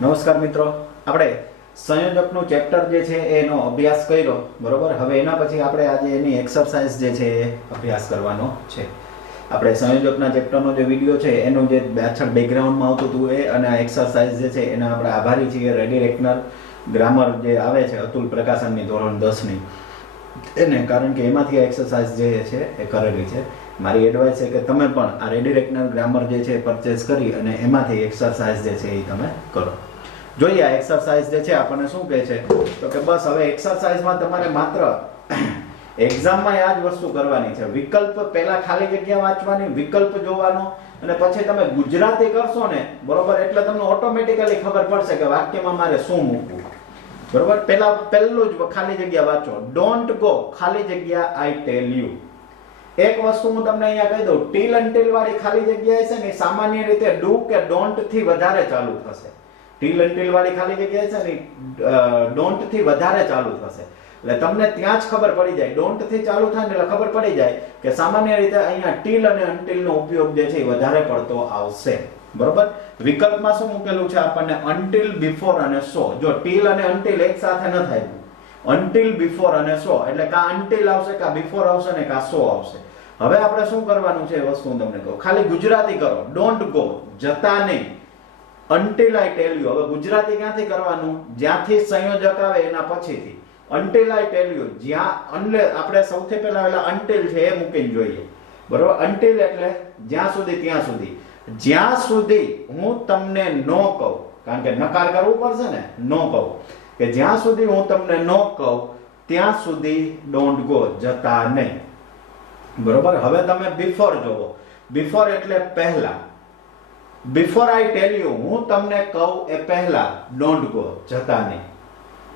નમસ્કાર મિત્રો, આપણે સંયોજકનું ચેપ્ટર જે છે એનો અભ્યાસ કર્યો બરોબર. હવે એના પછી આપણે આજે એની એક્સરસાઇઝ જે છે એ અભ્યાસ કરવાનો છે. આપણે સંયોજકના ચેપ્ટરનો જે વિડીયો છે એનું જે પાછળ બેકગ્રાઉન્ડમાં આવતું હતું એ અને આ એક્સરસાઇઝ જે છે એના આપણે આભારી છીએ. રેડી રેકનર ગ્રામર જે આવે છે અતુલ પ્રકાશનની ધોરણ 10ની એને, કારણ કે એમાંથી આ એક્સરસાઇઝ જે છે એ કરેલી છે. મારી એડવાઇસ છે કે તમે પણ આ રેડી રેકનર ગ્રામર જે છે પરચેસ કરી અને એમાંથી એક્સરસાઇઝ જે છે એ તમે કરો. જોઈએ આ એક્સરસાઇઝ જે છે આપણને શું કહે છે, તો કે બસ હવે એક્સરસાઇઝમાં તમારે માત્ર એક્ઝામમાં આ જ વસ્તુ કરવાની છે. વિકલ્પ પહેલા ખાલી જગ્યા વાંચવાની, વિકલ્પ જોવાનો અને પછી તમે ગુજરાતી કરશો ને બરોબર, એટલે તમને ઓટોમેટિકલી ખબર પડશે કે વાક્યમાં મારે શું મૂકવું બરોબર. પહેલું જ ખાલી જગ્યા વાંચો. ડોન્ટ ગો ખાલી જગ્યા આઈ ટેલ યુ. એક વસ્તુ હું તમને અહીંયા કહી દઉં, ટીલ અનટીલ વાળી ખાલી જગ્યા છે ને સામાન્ય રીતે ડુ કે ડોન્ટ થી વધારે ચાલુ થશે. ટીલ અનટીલ વાળી ખાલી જગ્યા છે ને ડોન્ટ થી વધારે ચાલુ થશે. એટલે તમને ત્યાં જ ખબર પડી જાય, ડોન્ટ થી ચાલુ થાય ને એટલે ખબર પડી જાય કે સામાન્ય રીતે અહીંયા ટીલ અને અનટીલ નો ઉપયોગ જે છે એ વધારે પડતો આવશે બરોબર. વિકલ્પમાં શું મૂકેલું છે આપણને? અનટીલ, બિફોર અને સો. જો ટીલ અને અનટીલ એક સાથે ન થાય, અનટીલ, બિફોર અને સો, એટલે કા અનટીલ આવશે, કા બિફોર આવશે ને કા સો આવશે. હવે આપણે શું કરવાનું છે એ વસ્તુ હું તમને કહું. ખાલી ગુજરાતી કરો. ડોન્ટ ગો, જતા નહીં. Until I tell you. હવે ગુજરાતી ક્યાંથી કરવાનું? જ્યાંથી સંયોજક આવે એના પછીથી. અનટીલ આઈ ટેલ યુ, જ્યાં આપણે સૌથી પહેલા એટલે અનટીલ છે એ મૂકીને જોઈએ બરોબર. અનટીલ એટલે જ્યાં સુધી ત્યાં સુધી. જ્યાં સુધી હું તમને નો કહું, કારણ કે નકાર કરવું પડશે ને, નો કહું, કે જ્યાં સુધી હું તમને નો કહું ત્યાં સુધી ડોન્ટ ગો, જતા નહીં બરોબર. હવે તમે બિફોર જોવો. બિફોર એટલે પહેલા. બિફોર આઈ ટેલ યુ, હું તમને કહું એ પહેલા ડોન્ટ ગો, જતા નહીં.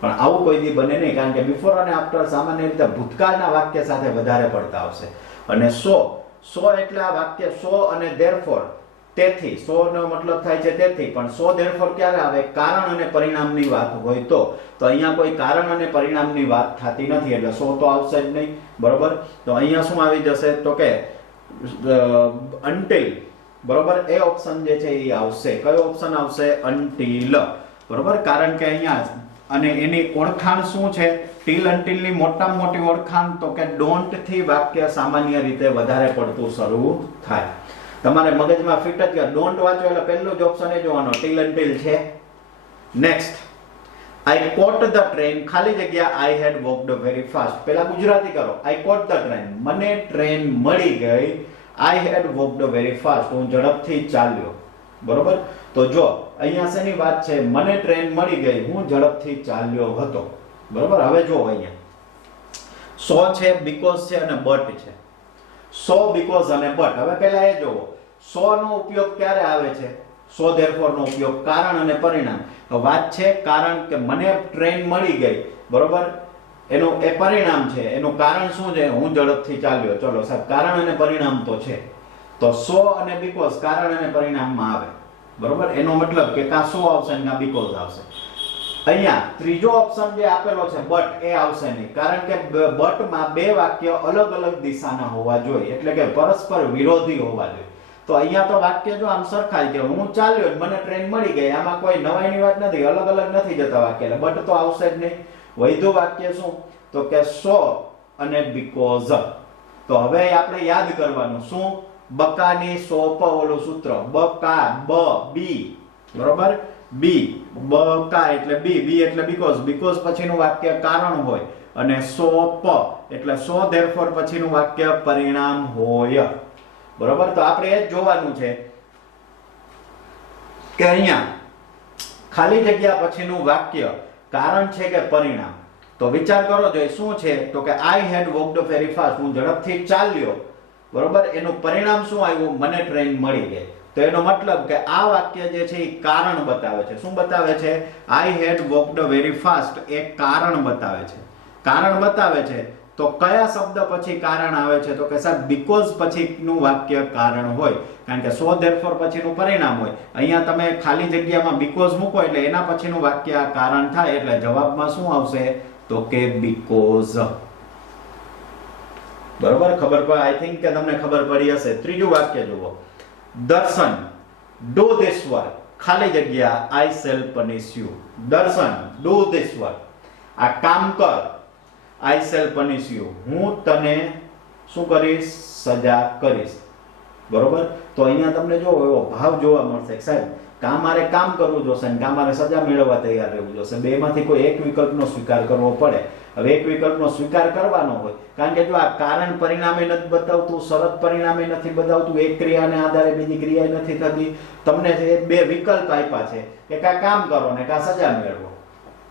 પણ આવું કોઈ દી બને નહીં, કારણ કે બિફોર અને આફ્ટર સામાન્ય રીતે ભૂતકાળના વાક્ય સાથે વધારે પડતા આવશે. અને સો એટલે આ વાક્ય સો અને ધેરફોર, તેથી. સો નો મતલબ થાય છે તેથી, પણ સો ધેરફોર ક્યારે આવે? કારણ અને પરિણામની વાત હોય તો અહીંયા કોઈ કારણ અને પરિણામની વાત થતી નથી એટલે સો તો આવશે જ નહીં બરોબર. તો અહીંયા શું આવી જશે? તો કે અનટીલ બરોબર. એ ઓપ્શન જે છે એ આવશે. કયો ઓપ્શન આવશે? અનટીલ બરોબર. કારણ કે અહીંયા અને એની ઓળખાણ શું છે? ટીલ અનટીલ ની મોટામાં મોટી ઓળખાણ તો કે ડોન્ટ થી વાક્ય સામાન્ય રીતે વધારે પડતું શરૂ થાય. તમારે મગજમાં ફિટ જ કે ડોન્ટ વાંચો એટલે પહેલું જ ઓપ્શન એ જોવાનો, ટીલ અનટીલ છે. Next, I caught the train ખાલી જગ્યા આઈ હેડ વોકડ વેરી ફાસ્ટ. પહેલા ગુજરાતી કરો. આઈ કોટ ધ ટ્રેન, મને ટ્રેન મળી ગઈ. આઈ હેડ વોકડ વેરી ફાસ્ટ, હું ઝડપથી ચાલ્યો બરોબર. તો જો અહીંયા શેની વાત છે? મને ટ્રેન મળી ગઈ, હું ઝડપથી ચાલ્યો હતો બરોબર. હવે જો અહીંયા સો છે, બીકોઝ છે અને બટ છે. સો, બીકોઝ અને બટ. હવે પહેલા એ જોવો, સો નો ઉપયોગ ક્યારે આવે છે? સો ધેરફોર નો ઉપયોગ કારણ અને પરિણામ. તો વાત છે કારણ કે મને ટ્રેન મળી ગઈ બરોબર, એનું એ પરિણામ છે. એનું કારણ શું છે? હું ઝડપથી ચાલ્યો. ચલો સાહેબ, કારણ અને પરિણામ તો છે, તો સો અને બીકોઝ કારણ અને પરિણામમાં આવે બરોબર. એનો મતલબ કે કા સો આવશે ને કા બીકોઝ આવશે. અહીંયા ત્રીજો ઓપ્શન જે આપેલો છે બટ, એ આવશે નહીં, કારણ કે બટ માં બે વાક્ય અલગ અલગ દિશાના હોવા જોઈએ, એટલે કે પરસ્પર વિરોધી હોવા જોઈએ. તો અહીંયા તો વાક્ય જો આમ સરખાય કે હું ચાલ્યો મને ટ્રેન મળી ગઈ, આમાં કોઈ નવાઈની વાત નથી, અલગ અલગ નથી જતા વાક્ય, એટલે બટ તો આવશે જ નહીં. વૈધું વાક્ય શું? તો કે સો અને બીકોઝ. તો હવે આપણે યાદ કરવાનું શું? બકાની સોપ ઓલું સૂત્ર, બકા, બ, બી બરોબર. બી, બકા એટલે બી, બી એટલે બીકોઝ, બીકોઝ પછીનું વાક્ય કારણ હોય, અને સોપ એટલે સો ધેરફોર પછીનું વાક્ય પરિણામ હોય બરોબર. તો આપણે એ જ જોવાનું છે કે અહીંયા ખાલી જગ્યા પછીનું વાક્ય કારણ છે કે પરિણામ. તો વિચાર કરો જોઈએ શું છે? તો કે આઈ હેડ વોકડ વેરી ફાસ્ટ, હું ઝડપથી ચાલ્યો બરોબર. એનું પરિણામ શું આવ્યું? મને ટ્રેન મળી ગઈ. તો એનો મતલબ કે આ વાક્ય જે છે એ કારણ બતાવે છે. શું બતાવે છે? આઈ હેડ વોકડ વેરી ફાસ્ટ એ કારણ બતાવે છે. કારણ બતાવે છે તો કયા શબ્દ પછી કારણ આવે છે? તો કે સાહેબ બીકોઝ પછીનું વાક્ય કારણ હોય, કારણ કે સો ધેરફોર પછીનું પરિણામ હોય. અહીંયા તમે ખાલી જગ્યામાં બીકોઝ મૂકો એટલે એના પછીનું વાક્ય કારણ થાય, એટલે જવાબમાં શું આવશે? તો કે બીકોઝ બરોબર. ખબર પડે? આઈ થિંક કે તમને ખબર પડી હશે. ત્રીજું વાક્ય જુઓ. દર્શન, ડુ ધીસ વર્ક. ખાલી જગ્યા આઈ શેલ પનિશ યુ. દર્શન ડુ ધીસ વર્ક, આ કામ કર. આઈ શેલ પનિશ યુ, હું તને શું કરીશ? સજા કરીશ. બરોબર. તો અહીંયા તમને જો એવો ભાવ જોવા મળશે કે સાહેબ કાં મારે કામ કરવું જોશે ને કાં મારે સજા મેળવવા તૈયાર રહેવું જોશે. બેમાંથી કોઈ એક વિકલ્પનો સ્વીકાર કરવો પડે. હવે એક વિકલ્પનો સ્વીકાર કરવાનો હોય, કારણ કે જો આ કારણ પરિણામે નથી બતાવતું, શરત પરિણામે નથી બતાવતું, એક ક્રિયાને આધારે બીજી ક્રિયા નથી થતી, તમને જે બે વિકલ્પ આપ્યા છે કે કાં કામ કરો ને કાં સજા મેળવો,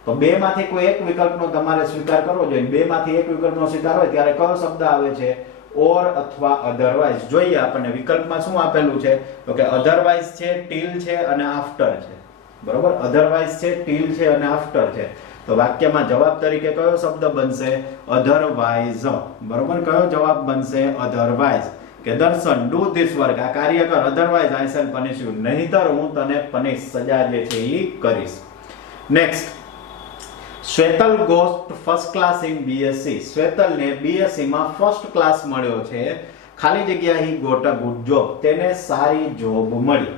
તો બેમાંથી કોઈ એક વિકલ્પનો તમારે સ્વીકાર કરવો જોઈએ. બેમાંથી એક વિકલ્પનો સ્વીકાર હોય ત્યારે કયો શબ્દ આવે છે? ઓર અથવા અધરવાઇઝ. જોઈએ આપણને વિકલ્પમાં શું આપેલું છે, તો કે અધરવાઇઝ છે, ટીલ છે અને આફ્ટર છે. બરોબર. અધરવાઇઝ છે, ટીલ છે અને આફ્ટર છે. તો વાક્યમાં જવાબ તરીકે કયો શબ્દ બનશે? અધરવાઇઝ. બરોબર. કયો જવાબ બનશે? અધરવાઇઝ. કે દર્શન ડુ ધીસ વર્ક, આ કાર્ય કર. Otherwise I shall punish you, નહીંતર હું તને પનિશ, સજા જે છે એ કરીશ. Next, Shwetal got first class in BSc. શ્વેતલને બીએસસી માં ફર્સ્ટ ક્લાસ મળ્યો છે. ખાલી જગ્યા he got a good job, તેને સારી જોબ મળી.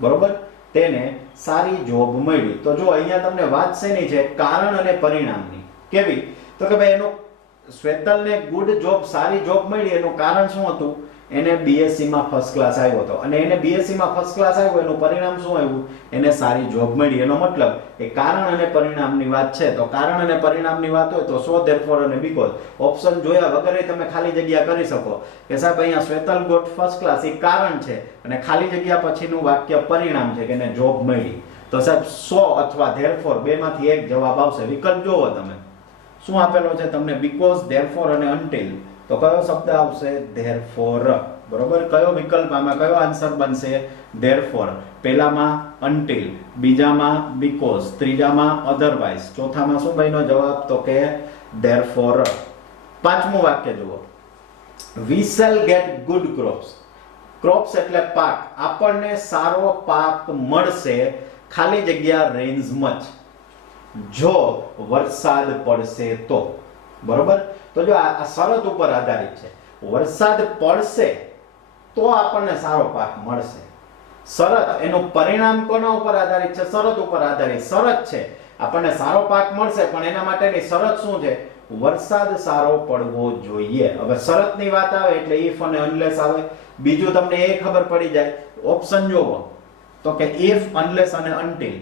બરોબર. તેને સારી જોબ મળી. તો જો અહીંયા તમને વાત શેની છે? કારણ અને પરિણામની. કેવી? તો કે ભાઈ એનો શ્વેતલને ગુડ જોબ, સારી જોબ મળી, એનું કારણ શું હતું? એને બીએસસી માં ફર્સ્ટ ક્લાસ આવ્યો હતો, અને એને બીએસસી માં ફર્સ્ટ ક્લાસ આવ્યો એનું પરિણામ શું આવ્યું? એને સારી જોબ મળી. એનો મતલબ એ કારણ અને પરિણામની વાત છે. તો કારણ અને પરિણામની વાત હોય તો સો, ધેરફોર અને બીકોઝ ઓપ્શન જોયા વગર તમે ખાલી જગ્યા કરી શકો કે સાહેબ અહીંયા શ્વેતલ ગોટ ફર્સ્ટ ક્લાસ એ કારણ છે અને ખાલી જગ્યા પછીનું વાક્ય પરિણામ છે કે એને જોબ મળી. તો સાહેબ સો અથવા ધેરફોર બેમાંથી એક જવાબ આવશે. વિકલ્પ જોવો તમે શું આપેલો છે તમને? બીકોઝ, ધેરફોર અને અનટિલ. તો કયો શબ્દ આવશે? ધેરફોર. બરોબર. કયો વિકલ્પ આમાં કયો આન્સર બનશે? ધેરફોર. પહેલામાં અનટિલ, બીજામાં બીકોઝ, ત્રીજામાં અધરવાઇઝ, ચોથામાં શું બન્યો જવાબ? તો કે ધેરફોર. પાંચમું વાક્ય જુઓ. We shall get good crops. Crops એટલે પાક. આપણને સારો પાક મળશે. ખાલી જગ્યા રેન્સ મચ, જો વરસાદ પડશે તો. બરોબર. તો જો આ શરત ઉપર આધારિત છે. વરસાદ પડશે તો આપણને સારો પાક મળશે. શરત, એનું પરિણામ કોના ઉપર આધારિત છે? શરત ઉપર આધારિત. શરત છે આપણને સારો પાક મળશે, પણ એના માટેની શરત શું છે? વરસાદ સારો પડવો જોઈએ. હવે શરતની વાત આવે એટલે ઇફ અને અનલેસ આવે. બીજું તમને એ ખબર પડી જાય, ઓપ્શન જોવો તો કે ઇફ, અનલેસ અને અનટિલ.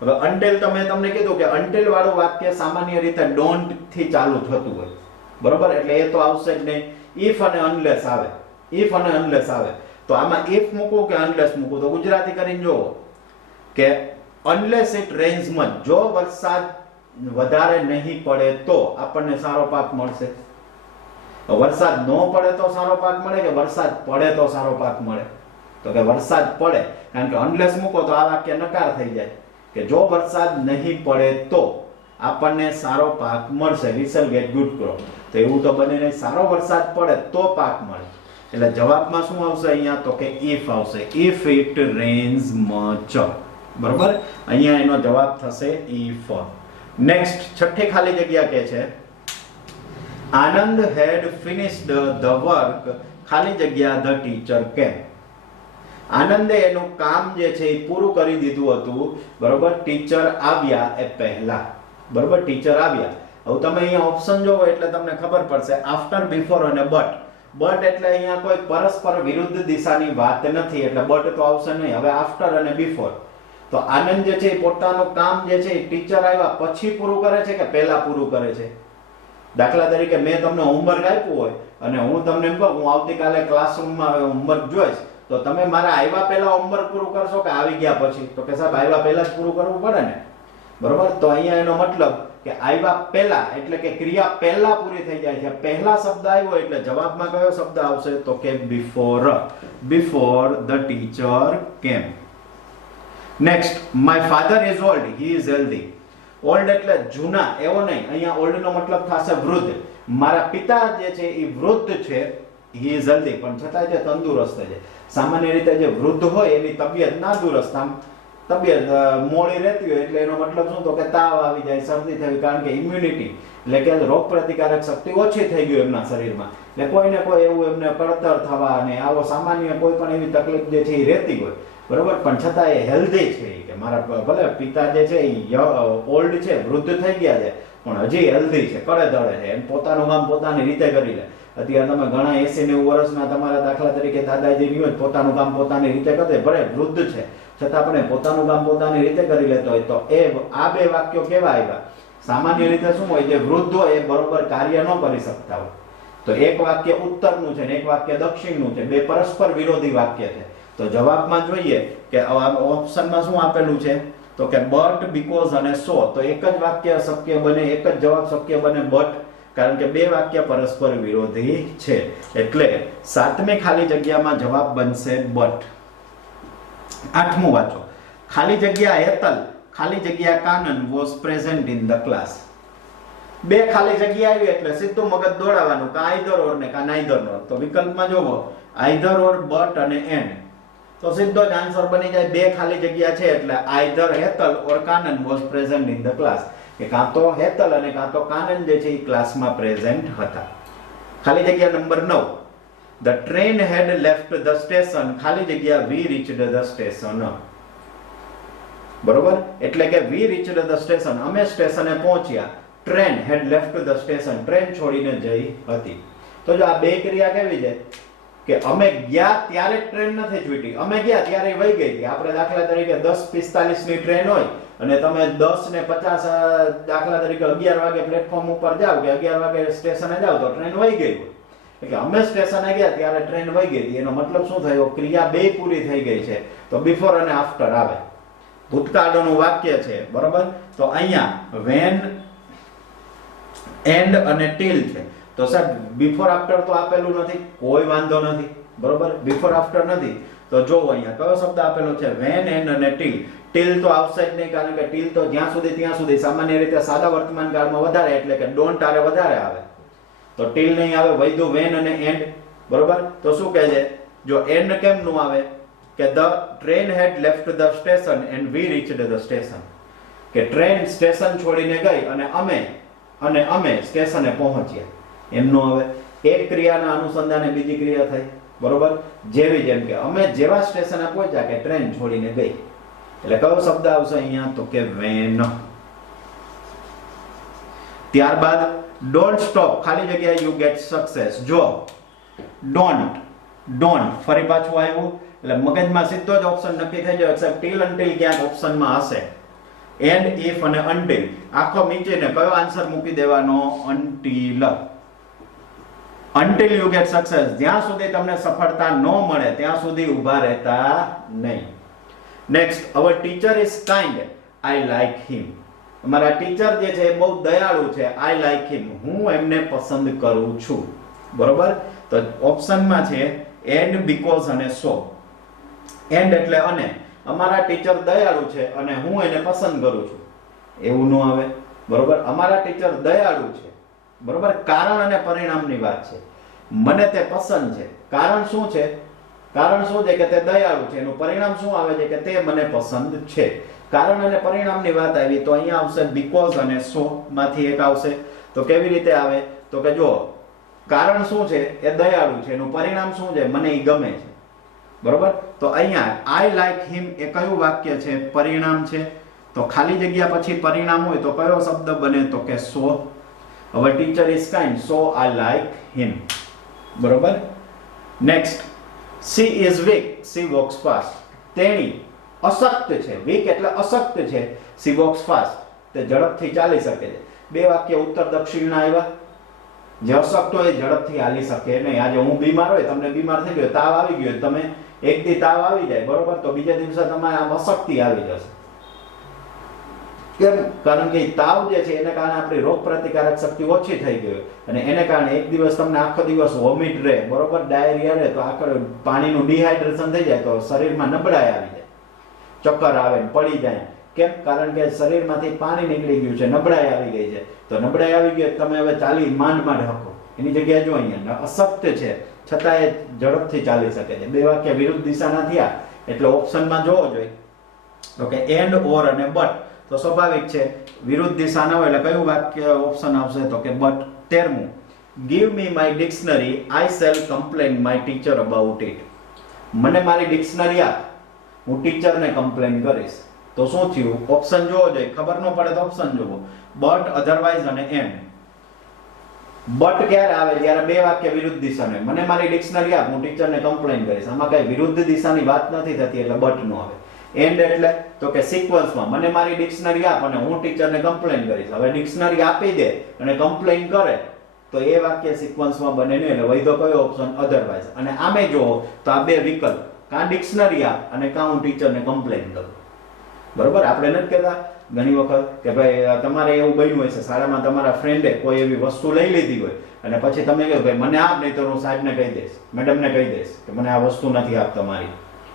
હવે અનટિલ તમને કીધું કે અનટિલ વાળું વાક્ય સામાન્ય રીતે ડોન્ટ થી ચાલુ થતું હોય. બરોબર. એટલે એ તો આવશે જ નહીં. ઇફ અને અનલેસ આવે. ઇફ અને અનલેસ આવે. તો આમાં ઇફ મૂકું કે અનલેસ મૂકું? તો ગુજરાતી કરીને જોવો કે અનલેસ ઇટ રેન્સ મચ, જો વરસાદ વધારે નહીં પડે તો આપણને સારો પાક મળશે. વરસાદ ન પડે તો સારો પાક મળે કે વરસાદ પડે તો સારો પાક મળે? તો કે વરસાદ પડે, કારણ કે અનલેસ મૂકો તો આ વાક્ય નકાર થઈ જાય કે જો વરસાદ નહીં પડે તો આપણને સારો પાક મળશે. We shall get good crop. તો એવું તો બને નહીં. સારો વરસાદ પડે તો પાક મળે. એટલે જવાબમાં શું આવશે અહીંયા? તો કે ઇફ આવશે. If it rains much. બરોબર. અહીંયા એનો જવાબ થશે ઇફ. નેક્સ્ટ, છઠ્ઠી ખાલી જગ્યા કે છે આનંદ હેડ ફિનિશ્ડ ધ વર્ક, ખાલી જગ્યા ધ ટીચર કેમ. આનંદે એનું કામ જે છે એ પૂરું કરી દીધું હતું. બરોબર. ટીચર આવ્યા એ પહેલા. બરોબર. ટીચર આવ્યા. હવે તમે અહીંયા ઓપ્શન જોવો એટલે તમને ખબર પડશે આફ્ટર, બિફોર અને બટ. બટ એટલે અહીંયા કોઈ પરસ્પર વિરુદ્ધ દિશાની વાત નથી, એટલે બટ તો આવશે નહીં. હવે આફ્ટર અને બિફોર. તો આનંદ જે છે એ પોતાનું કામ જે છે એ ટીચર આવ્યા પછી પૂરું કરે છે કે પહેલા પૂરું કરે છે? દાખલા તરીકે મેં તમને હોમવર્ક આપ્યું હોય અને હું તમને એમ કહું હું આવતીકાલે ક્લાસરૂમમાં હોમવર્ક જોઈશ, તો તમે મારા આવ્યા પહેલા હોમવર્ક પૂરું કરશો કે આવી ગયા પછી? તો કે સાહેબ આવ્યા પહેલા જ પૂરું કરવું પડે ને. બરોબર. તો અહીંયા એનો મતલબ કે આવ્યા પહેલા એટલે કે ક્રિયા પહેલા પૂરી થઈ જાય છે. પહેલા શબ્દ આવ્યો એટલે જવાબમાં કયો શબ્દ આવશે? તો કે બિફોર. બિફોર ધ ટીચર કેમ. Next, my father is old, he is healthy. Old એટલે જૂના એવો નહીં. અહીંયા ઓલ્ડ નો મતલબ થશે વૃદ્ધ. મારા પિતા જે છે એ વૃદ્ધ છે. હી ઇઝ હેલ્ધી, પણ છતાંય જે તંદુરસ્ત છે. સામાન્ય રીતે જે વૃદ્ધ હોય એની તબિયત નાદુરસ્ત, આમ તબિયત મોડી રહેતી હોય એટલે એનો મતલબ શું? તો કે તાવ આવી જાય, શરદી થઈ, કારણ કે ઇમ્યુનિટી એટલે કે રોગ પ્રતિકારક શક્તિ ઓછી થઈ ગઈ એમના શરીરમાં. એટલે કોઈને કોઈ એવું એમને કળતર થવા અને આવો સામાન્ય કોઈ પણ એવી તકલીફ જે છે એ રહેતી હોય. બરોબર, પણ છતાં એ હેલ્ધી છે કે મારા ભલે પિતા જે છે એ ઓલ્ડ છે, વૃદ્ધ થઈ ગયા છે, પણ હજી હેલ્ધી છે, કરે દળે છે, એમ પોતાનું કામ પોતાની રીતે કરી લે. અત્યારે તમે ઘણા 80-90 વર્ષના તમારા દાખલા તરીકે દાદાજી હોય, પોતાનું કામ પોતાની રીતે કરે, ભલે વૃદ્ધ છે છતાં પણ પોતાનું કામ પોતાની રીતે કરી લેતો હોય, તો એ આ બે વાક્યો કેવા આવ્યા? સામાન્ય રીતે શું હોય, જે વૃદ્ધ હોય એ બરોબર કાર્ય ન કરી શકતા હોય, તો એક વાક્ય ઉત્તરનું છે ને એક વાક્ય દક્ષિણનું છે, બે પરસ્પર વિરોધી વાક્ય છે. તો જવાબમાં જોઈએ કે ઓપ્શનમાં શું આપેલું છે, તો કે બટ, બીકોઝ અને સો. તો એક જ વાક્ય શક્ય બને, એક જ જવાબ શક્ય બને બટ, કારણ કે બે વાક્ય પરસ્પર વિરોધી છે. એટલે 7મી ખાલી જગ્યામાં જવાબ બનશે બટ. 8મું વાંચો. ખાલી જગ્યા હેતલ, ખાલી જગ્યા Kanan was present in the class. બે ખાલી જગ્યા આવી એટલે સીધું મગજ દોડાવવાનું, કા આઈધર ઓર ને કા નાઈધર ઓર. તો વિકલ્પમાં જોવો આઈધર ઓર, બટ અને એન્ડ, તો સીધો જ આન્સર બની જાય. બે ખાલી જગ્યા છે એટલે either Hetal or Kanan was present in the class, કે કાં તો હેતલ અને કાં તો કાનન જે છે એ ક્લાસમાં પ્રેઝન્ટ હતા. ખાલી જગ્યા number 9. The train had left the station, ખાલી જગ્યા we reached the station. બરોબર, એટલે કે we reached the station, અમે સ્ટેશને પહોંચ્યા. Train had left the station, train છોડીને જઈ હતી. તો જો આ બે ક્રિયા કેવી છે કે અમે ગયા ત્યારે ટ્રેન નથી છૂટી, અમે ગયા ત્યારે વહી ગઈ હતી. આપણે દાખલા તરીકે 10:45 ની ટ્રેન હોય અને તમે 10:50 દાખલા તરીકે 11 વાગે પ્લેટફોર્મ ઉપર જાવ કે 11 વાગે સ્ટેશને જાવ તો ટ્રેન વહી ગઈ હોય. એટલે અમે સ્ટેશને ગયા ત્યારે ટ્રેન વહી ગઈ હતી. એનો મતલબ શું થયો? ક્રિયા બે પૂરી થઈ ગઈ છે, તો બિફોર અને આફ્ટર આવે. ભૂતકાળનું વાક્ય છે, બરોબર. તો અહીંયા when, એન્ડ અને ટીલ છે. તો સાહેબ બિફોર આફ્ટર તો આપેલું નથી, કોઈ વાંધો નથી, બરોબર. બિફોર આફ્ટર નથી તો જો અહીંયા કયો શબ્દ આપેલો છે? when, એન્ડ અને ટીલ. ટીલ તો આવશે જ નહીં, કારણ કે ટીલ તો જ્યાં સુધી ત્યાં સુધી. સામાન્ય રીતે સાદા વર્તમાન કાળમાં વધારે એટલે કે ડોન્ટ આરે વધારે આવે, તો ટીલ નહીં આવે. વૈધું when અને એન્ડ, બરોબર. તો શું કહે છે? જો એન્ડ કેમ નું આવે કે the train had left the station and we reached the station, કે ટ્રેન સ્ટેશન છોડીને ગઈ અને અમે સ્ટેશને પહોંચ્યા. એમનો હવે એક ક્રિયાના અનુસંધાને બીજી ક્રિયા થઈ, બરોબર. જેવી જેમ કે અમે જેવા સ્ટેશને પહોંચ્યા કે ટ્રેન છોડીને ગઈ. એટલે કયો શબ્દ આવશે અહીંયા? તો કે when. ત્યારબાદ don't stop, ખાલી જગ્યા you get success. જો don't ફરી પાછું આવ્યું એટલે મગજમાં સીધો જ ઓપ્શન નક્કી થઈ જાય, એક્સેપ્ટ till, until ક્યાંક ઓપ્શનમાં હશે. એન્ડ, ઇફ અને until આખો મીચીને કયો આન્સર મૂકી દેવાનો? until you get success. જ્યાં સુધી તમને સફળતા ન મળે ત્યાં સુધી ઊભા રહેતા નહીં. Next, our teacher is kind, I like him. અમારા ટીચર જે છે એ બહુ દયાળુ છે, I like him, હું એમને પસંદ કરું છું, બરોબર. તો ઓપ્શનમાં છે એન્ડ, બીકોઝ અને સો. એન્ડ એટલે અને, અમારા ટીચર દયાળુ છે અને હું એને પસંદ કરું છું, એવું ન આવે, બરોબર. અમારા ટીચર દયાળુ છે, બરોબર. કારણ અને પરિણામની વાત છે. મને તે પસંદ છે. કારણ શું છે? કારણ શું છે કે તે દયાળુ છે. એનું પરિણામ શું આવે છે કે તે મને પસંદ છે. કારણ અને પરિણામની વાત આવી તો અહીંયા આવશે બીકોઝ અને સો માંથી એક આવશે. તો કેવી રીતે આવે? તો કે જો કારણ શું છે? એ દયાળુ છે. એનું પરિણામ શું છે? મને એ ગમે છે, બરોબર. તો અહીંયા I like him એ કયું વાક્ય છે? પરિણામ છે. તો ખાલી જગ્યા પછી પરિણામ હોય તો કયો શબ્દ બને? તો કે so. હવે teacher is kind, so I like him, બરોબર. Next, she is weak, she walks fast. તેણી અશક્ત છે, weak એટલે અશક્ત છે, she walks fast તે ઝડપથી ચાલી શકે છે. બે વાક્ય ઉત્તર દક્ષિણના આવ્યા. જે અશક્ત હોય ઝડપથી હાલી શકે નહીં. આજે હું બીમાર હોય, તમને બીમાર થઈ ગયો, તાવ આવી ગયો, તમે એક દી તાવ આવી જાય, બરોબર, તો બીજા દિવસે તમારે આમ અશક્તિ આવી જશે. કેમ? કારણ કે તાવ જે છે એને કારણે આપણી રોગ પ્રતિકારક શક્તિ ઓછી થઈ ગઈ અને એને કારણે એક દિવસ તમને આખો દિવસ વોમિટ રહે, બરોબર, ડાયરિયા રહે, તો આખો પાણીનું ડિહાઇડ્રેશન થઈ જાય તો શરીરમાં નબળાઈ આવી જાય, ચક્કર આવે, પડી જાય. કેમ? કારણ કે શરીરમાંથી પાણી નીકળી ગયું છે, નબળાઈ આવી ગઈ છે. તો નબળાઈ આવી ગઈ તમે હવે ચાલી માંડ હકો. એની જગ્યાએ જો અહીંયા અશક્ત છે છતાં એ ઝડપથી ચાલી શકે છે. બે વાક્ય વિરુદ્ધ દિશાના થયા એટલે ઓપ્શનમાં જોવો જોઈએ તો કે એન્ડ, ઓર અને બટ. તો સ્વાભાવિક છે વિરુદ્ધ દિશાના હોય એટલે કયું વાક્ય ઓપ્શન આવશે? તો કે but. 13મું, give me my dictionary, I shall complain my teacher about it. મને મારી ડિક્શનરી આપ, હું ટીચરને કમ્પ્લેન કરીશ. તો શું થયું? ઓપ્શન જોવો જોઈએ, ખબર ન પડે તો ઓપ્શન જોવો. બટ, અધરવાઇઝ અને એન્ડ. બટ ક્યારે આવે? જ્યારે બે વાક્ય વિરુદ્ધ દિશાને. મને મારી ડિક્શનરી આપ, હું ટીચરને કમ્પ્લેન કરીશ. આમાં કઈ વિરુદ્ધ દિશાની વાત નથી થતી એટલે બટ નો આવે. એન્ડ એટલે તો કે સિક્વન્સમાં મને મારી ડિક્શનરી આપ અને હું ટીચરને કમ્પ્લેન કરીશ. હવે ડિક્શનરી આપી દે અને કમ્પ્લેન કરે તો એ વાક્ય સિક્વન્સમાં બને નહીં એટલે વૈધો કયો ઓપ્શન? અધરવાઇઝ. અને આમે જો તો આ બે વિકલ્પ, કાં ડિક્શનરી આપ અને કાં હું ટીચરને કમ્પ્લેન કરું. બરોબર? આપણે નથી કહેતા ઘણી વખત કે ભાઈ તમારે એવું બન્યું હોય છે શાળામાં, તમારા ફ્રેન્ડે કોઈ એવી વસ્તુ લઈ લીધી હોય અને પછી તમે કહો ભાઈ મને આપ, નહીં તો હું સાહેબને કહી દઈશ, મેડમને કહી દઈશ કે મને આ વસ્તુ નથી આપતા મારી.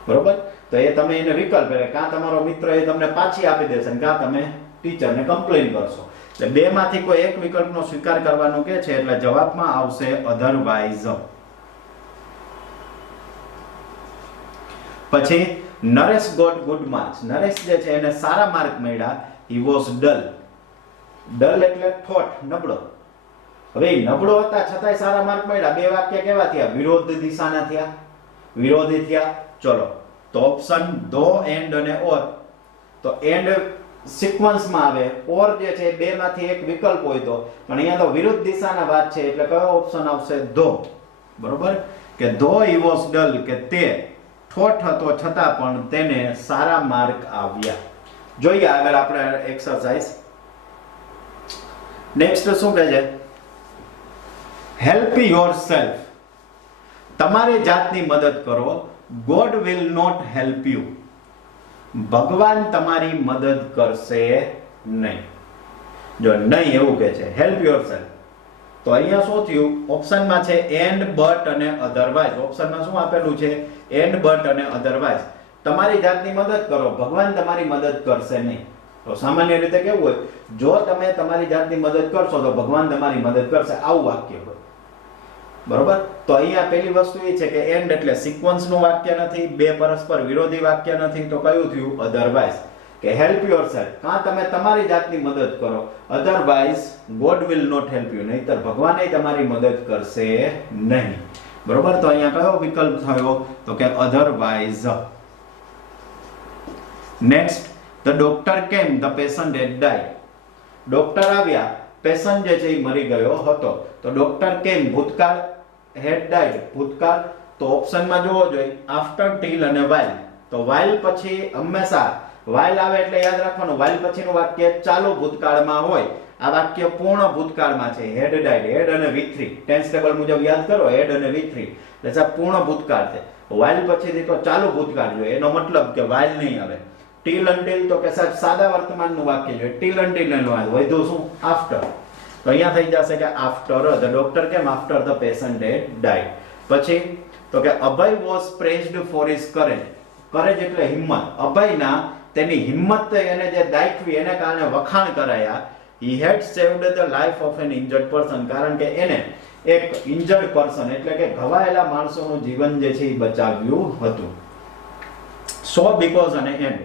બરોબર? તો એ તમે એને વિકલ્પ એટલે કાં તમારો મિત્ર એ તમને પાછી આપી દેશે કાં તમે ટીચરને કમ્પ્લેન કરશો. એટલે બે માંથી કોઈ એક વિકલ્પનો સ્વીકાર કરવાનો કે છે એટલે જવાબમાં આવશે અધરવાઇઝ. પછી Naresh got good marks. Naresh જે છે એને સારા માર્ક મળ્યા. He was Dal. ડલ એટલે થોટ, નબળો. હવે નબળો હતા છતાંય સારા માર્ક મળ્યા. બે વાક્ય કેવા થયા? વિરોધ દિશાના થયા, વિરોધી થયા. ચલો, તો ઓપ્શન ધો, એન્ડ અને ઓર. તો એન્ડ સિક્વન્સમાં આવે, ઓર જે છે બે માંથી એક વિકલ્પ હોય તો, પણ અહીંયા તો વિરુદ્ધ દિશાના વાત છે એટલે કયો ઓપ્શન આવશે? ધો. બરોબર? કે ધો હી વોઝ ડલ, કે તે ઠોઠ હતો છતાં પણ તેને સારા માર્ક આવ્યા. જોઈએ આગળ આપણે એક્સરસાઇઝ. નેક્સ્ટ શું કહે છે? Help yourself. તમારી જાતની મદદ કરો. God will not help you. ભગવાન તમારી મદદ કરશે નહીં. જો નહીં એવું કહે છે, હેલ્પ યોરસેલ્ફ. તો અહીંયા શું થયું? ઓપ્શનમાં છે એન્ડ, બટ અને અધરવાઇઝ. ઓપ્શનમાં શું આપેલું છે? એન્ડ, બટ અને અધરવાઇઝ. તમારી જાતની મદદ કરો, ભગવાન તમારી મદદ કરશે નહીં. તો સામાન્ય રીતે કેવું હોય? જો તમે તમારી જાતની મદદ કરશો તો ભગવાન તમારી મદદ કરશે, આવું વાક્ય હોય. બરોબર? તો અહીંયા પહેલી વસ્તુ એ છે કે એન્ડ એટલે સિક્વન્સનું વાક્ય નથી, બે પરસ્પર વિરોધી વાક્ય નથી, તો કયું થયું? અધરવાઇઝ. કે હેલ્પ યોરસેલ્ફ, કાં તમે તમારી જાતની મદદ કરો. Otherwise God will not help you, નહીતર ભગવાન તમારી મદદ કરશે નહીં. બરોબર? તો અહીંયા કયો વિકલ્પ થયો? તો કે otherwise. Next, the doctor came, the patient had died. Doctor આવ્યા, પેશન્ટ જે છે એ મરી ગયો હતો. તો ડોક્ટર કેમ ભૂતકાળ, હેડ ડાઈડ ભૂતકાળ. તો ઓપ્શનમાં જોવો જોઈએ આફ્ટર, ટીલ અને વાઇલ. તો વાઇલ પછી હંમેશા વાઇલ આવે એટલે યાદ રાખવાનું વાઇલ પછીનું વાક્ય ચાલુ ભૂતકાળમાં હોય. આ વાક્ય પૂર્ણ ભૂતકાળમાં છે. હેડ ડાઈડ, હેડ અને V3 ટેન્સ ટેબલ મુજબ યાદ કરો, હેડ અને V3 એટલે પૂર્ણ ભૂતકાળ છે. વાઇલ પછીથી તો ચાલુ ભૂતકાળ જોઈએ, એનો મતલબ કે વાઇલ નહીં આવે. ટીલ અન્ટિલ તો કે સાહેબ સાદા વર્તમાનનું વાક્ય જોઈએ, ટીલ અન્ટિલ નો આવે, વધુ શું? આફ્ટર. તો અહીંયા થઈ જશે કે after the doctor came, after the patient had died. પછી તો કે Abhay was praised for his courage. Courage એટલે હિંમત. અભયના તેની હિંમત એને જે દાખવી એને કારણે વખાણ કરાયા. He had saved the life of an injured person. કારણ કે એને એક ઇન્જર્ડ પર્સન એટલે કે ઘવાયેલા માણસોનું જીવન જે છે એ બચાવ્યું હતું. સો બીકોઝ અને એન્ડ.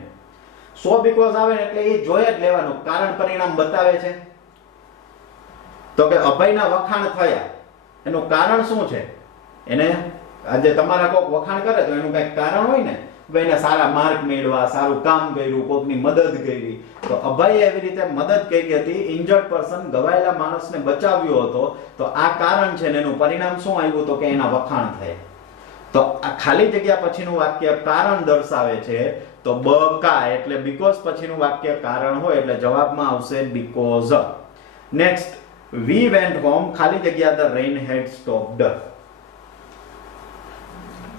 સો બીકોઝ આવે એટલે એ જોઈ જ લેવાનું, કારણ પરિણામ બતાવે છે. તો કે અભયના વખાણ થયા, એનું કારણ શું છે? એને આજે તમારા કોક વખાણ કરે તો એનું કઈક કારણ હોય ને, ભાઈને સારા માર્ક મેળવા, સારું કામ કર્યું, કોકની મદદ કરી. તો અભયે એવી રીતે મદદ કરી હતી, ઇન્જર્ડ પર્સન ઘવાયેલા માણસને બચાવ્યો હતો. તો આ કારણ છે ને એનું પરિણામ શું આવ્યું? તો કે એના વખાણ થયા. તો આ ખાલી જગ્યા પછીનું વાક્ય કારણ દર્શાવે છે. તો બકા એટલે બીકોઝ પછીનું વાક્ય કારણ હોય એટલે જવાબમાં આવશે because. Next, we went home, ખાલી જગ્યા the rain had stopped.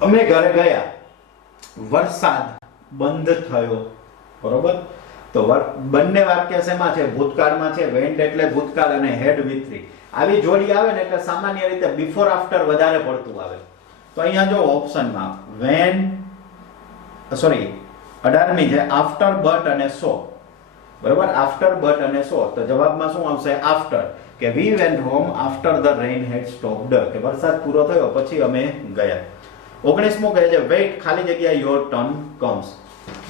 અમે ઘરે ગયા, વરસાદ બંધ થયો. બરોબર? તો બંને વાક્ય શેમાં છે? ભૂતકાળમાં છે. went એટલે ભૂતકાળ અને had V3 આવી જોડી આવે ને એટલે સામાન્ય રીતે બિફોર આફ્ટર વધારે પડતું આવે. તો અહીંયા જો ઓપ્શનમાં when, સોરી 18મી છે આફ્ટર, બટ અને સો. બરોબર? આફ્ટર, બટ અને સો. તો જવાબમાં શું આવશે? આફ્ટર. કે we went home after the rain had stopped. કે વરસાદ પૂરો થયો પછી અમે ગયા. 19મું કહે છે wait, ખાલી જગ્યા your turn comes.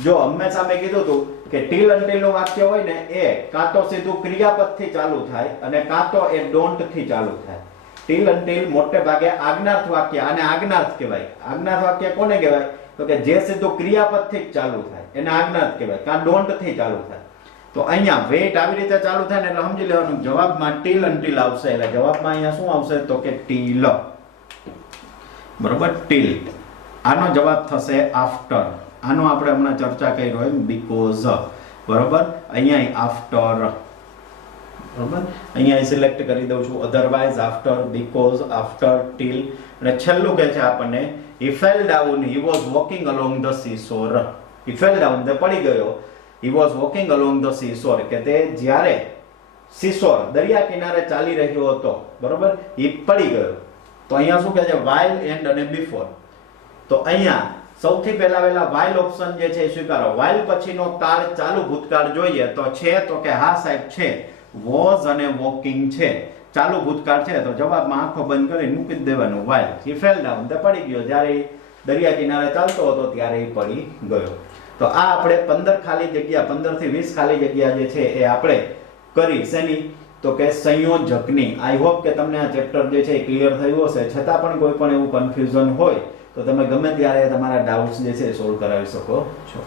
જો હંમેશા મેં કીધું હતું કે ટીલ અન્ટિલ નું વાક્ય હોય ને એ કાં તો સીધું ક્રિયાપદથી ચાલુ થાય અને કાં તો એ ડોન્ટ થી ચાલુ થાય. ટીલ અન્ટિલ મોટે ભાગે આજ્ઞાર્થ વાક્ય, અને આજ્ઞાર્થ કહેવાય. આજ્ઞાર્થ વાક્ય કોને કહેવાય? તો કે જે સીધું ક્રિયાપદથી જ ચાલુ થાય એને આજ્ઞા જ કહેવાય, કાં ડોન્ટ થી ચાલુ થાય. તો અહીંયા વેઇટ આવી રીતે ચાલુ થાય ને એટલે સમજી લેવાનું જવાબમાં ટીલ અનટીલ આવશે. એટલે જવાબમાં અહીંયા શું આવશે તો કે ટીલ, બરોબર, ટીલ. આનો જવાબ થશે આફ્ટર. આનો આપણે હમણાં ચર્ચા કરી હોય બીકોઝ, બરોબર, અહીંયા આફ્ટર, બરોબર, અહીંયા સિલેક્ટ કરી દઉં છું otherwise, after, because, after, till. અને છેલ્લું કહે છે આપણને he fell down, he was walking along the seashore. he fell down, તે પડી ગયો. he was walking along the seashore, કે તે જ્યારે seashore દરિયા કિનારે ચાલી રહ્યો હતો, બરોબર, એ પડી ગયો. તો અહીંયા શું કહે છે while and અને before. તો અહીંયા સૌથી પહેલા while ઓપ્શન જે છે એ સ્વીકારો. while પછીનો કાળ ચાલુ ભૂતકાળ જોઈએ તો છે તો કે હા સાહેબ છે, was અને walking છે, ચાલુ ભૂતકાળ છે. તો જવાબમાં આંખો બંધ કરી મૂકી જ દેવાનું while. he fell down, તે પડી ગયો, જ્યારે દરિયા કિનારે ચાલતો હતો ત્યારે એ પડી ગયો. તો આ આપણે 15 ખાલી જગ્યા, 15 થી 20 ખાલી જગ્યા જે છે એ આપણે કરી. શેની? તો કે સંયોજકની. આઈ હોપ કે તમને આ ચેપ્ટર જે છે એ ક્લિયર થયું હશે. છતાં પણ કોઈ પણ એવું કન્ફ્યુઝન હોય તો તમે ગમે ત્યારે તમારા ડાઉટ્સ જે છે સોલ્વ કરાવી શકો છો.